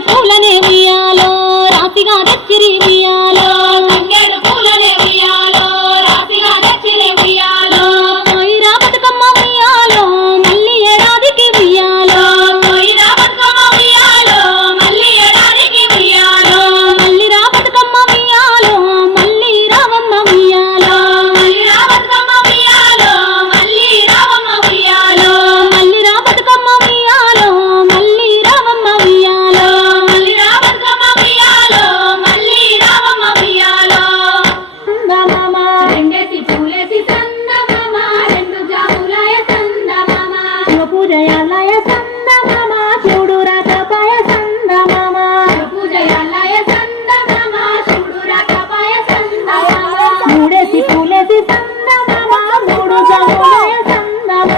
తంగేడు పూలనే ఉయ్యాలో రాసిగా తెచ్చిరి ఉయ్యాలో తంగేడు పూలనే ఉయ్యాలో రాసిగా తెచ్చిరి ఉయ్యాలో పోయిరా బతుకమ్మ ఉయ్యాలో మళ్ళీ ఏడాదికి ఉయ్యాలో పోయిరా బతుకమ్మ ఉయ్యాలో మళ్ళీ ఏడాదికి ఉయ్యాలో మళ్ళీ రా బతుకమ్మ ఉయ్యాలో మళ్ళీ రావమ్మ ఉయ్యాలో మళ్ళీ రా బతుకమ్మ ఉయ్యాలో మళ్ళీ రావమ్మ ఉయ్యాలో మళ్ళీ రా బతుకమ్మ ఉయ్యాలో మళ్ళీ రావమ్మ ఉయ్యాలో మళ్ళీ రా బతుకమ్మ ఉయ్యాలో మళ్ళీ రావమ్మ ఉయ్యాలో సందమామ రెండేసి పూలేసి సందమామ రెండు జాములాయ సందమామ శివ పూజయాలయ సందమామ శివుడు రాకపాయ సందమామ శివ పూజయాలయ సందమామ శివుడు రాకపాయ సందమామ మూడేసి పూలేసి సందమామ మూడు జాములాయ సందమామ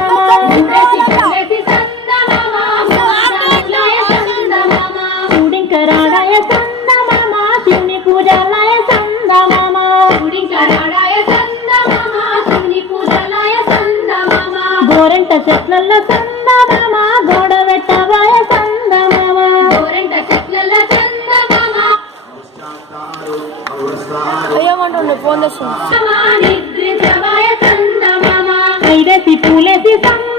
మూడేసి పూలేసి సందమామ మూడు జాములాయ సందమామ శివుడింకరాడాయ సందమామ శివుని పూజాలయ సందమామ శివుడింకరాడాయ సందమామ శివుని పూజాలయ సందమామ గోరెంట చెట్లల్ల సందమామ గోడ వెట్టవాయ సందమామ గోరెంట చెట్లల్ల సందమామ అయ్యమంటుండు ఫోన్ చేస్తుంది. నిద్రించవాయ సందమామ ఐదేసి పూలేసి సందమామ